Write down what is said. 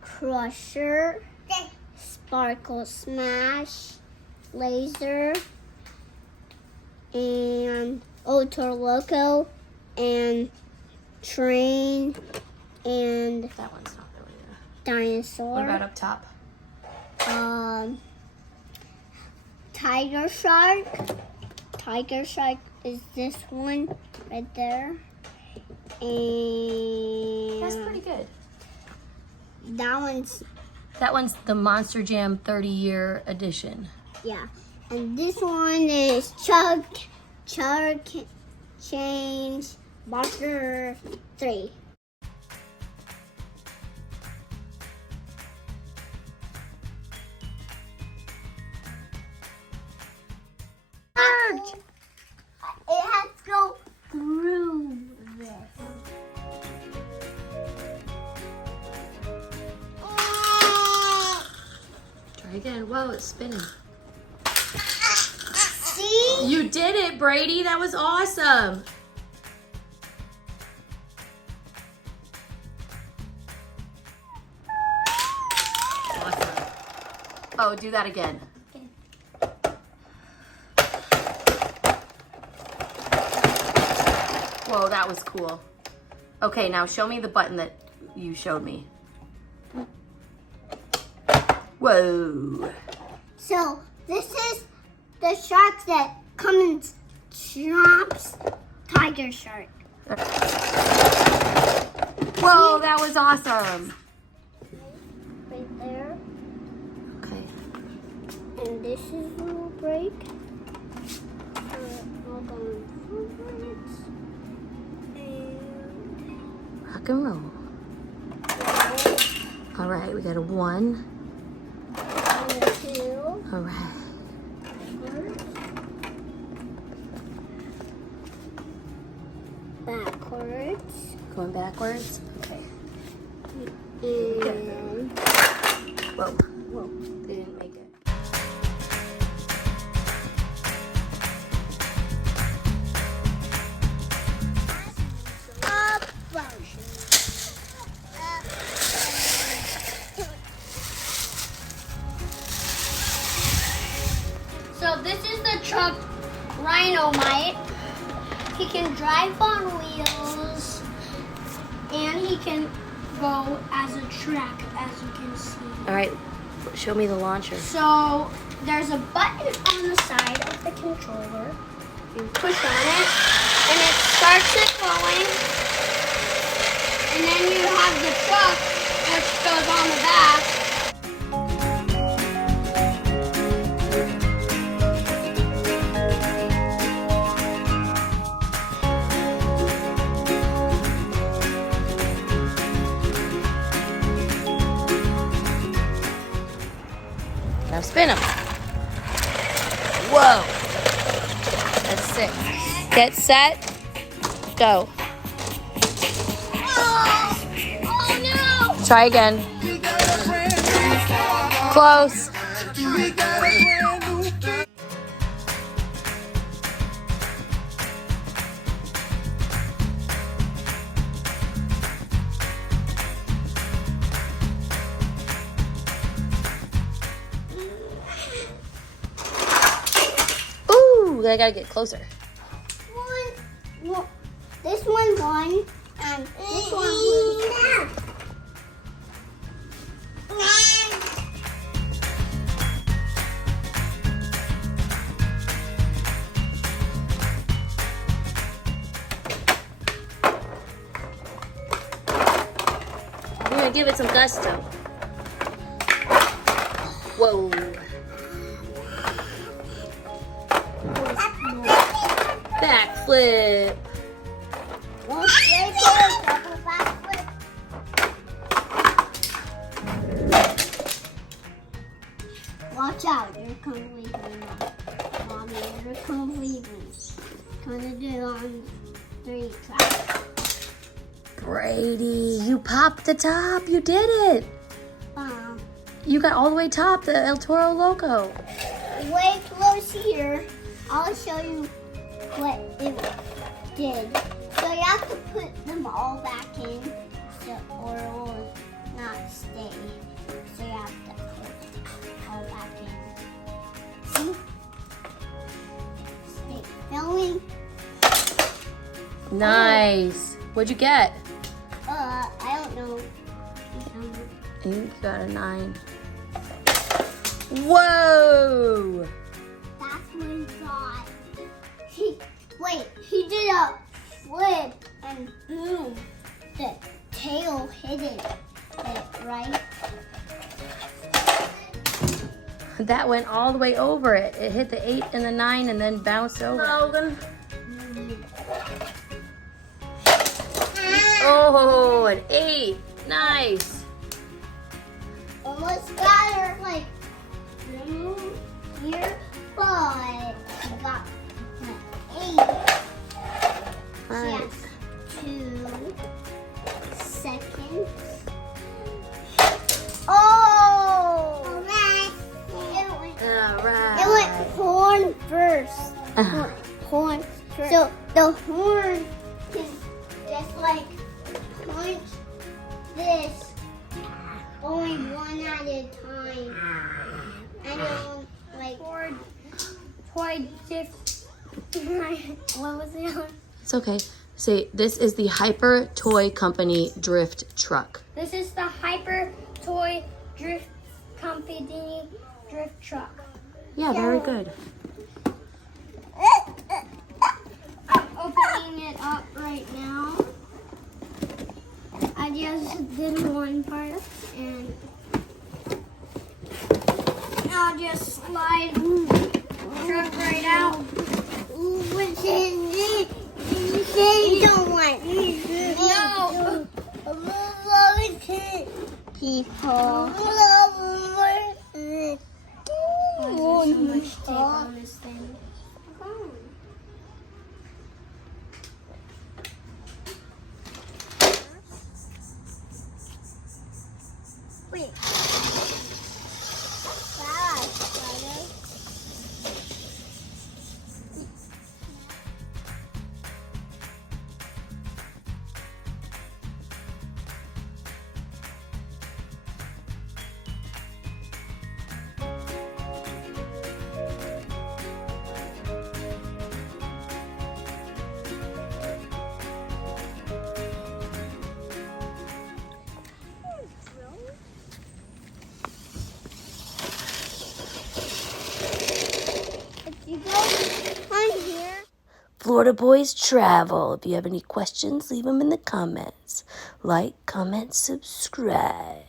Crusher, Sparkle Smash, Laser, and toro, loco, and Train, and That one's not really there. Dinosaur. What about up top? Tiger Shark. Tiger Shark is this one right there. And That's pretty good. that one's the Monster Jam 30-year edition. yeah. And this one is Chug Change Monster 3. It has to go through this. Try again. Whoa, it's spinning. See? You did it, Brady. That was awesome. Awesome. Oh, do that again. Whoa, that was cool. Okay, now show me the button that you showed me. Whoa. So this is the shark that comes and chomps Tiger Shark. Whoa, that was awesome. Right there. Okay. And this is a little break. All going forwards. And Rock and roll. All right, we got a 1. and 2. All right. Backwards. Going backwards. Okay. And Whoa. Whoa. They didn't make it. up. So this is the truck Rhinomite. He can drive on wheels and he can go as a track, as you can see. All right. Show me the launcher. So there's a button on the side of the controller. You push on it and it starts it going. And then you have the truck which goes on the back. Now spin them. Whoa. That's 6. Get set. Go. Oh no! Try again. Close. Ooh, I gotta get closer. This one won, and this one lose. I'm gonna give it some gusto. Whoa. Backflip. Brady, you popped the top. You did it. Wow. You got all the way top, the El Toro Loco. Way close here. I'll show you what it did. So you have to put them all back in, or it will not stay. So you have to put all back in. See? Stay filling. Nice. What'd you get? I don't know. You got a 9. Whoa! That's what he got. He did a flip and boom, the tail hit it, right? That went all the way over it. It hit the 8 and the 9 and then bounced over. Logan. Oh, an 8. Nice. Almost got her like here, but she got an 8. She has 2 seconds. Oh! Alright. It went horn first. Horn first. So the horn can just like punch this, going one at a time. And it'll like toward what was the other? It's okay. Say, this is the Hyper Toy Company drift truck. This is the Hyper Toy Drift Company drift truck. Yeah, very good. I'm opening it up right now. I just did one part and I'll just slide truck right out. What's in it? You don't want no. People. Why is there so much tape on this thing? Wait. You go on here. Florida Boys Travel. If you have any questions, leave them in the comments. Like, comment, subscribe.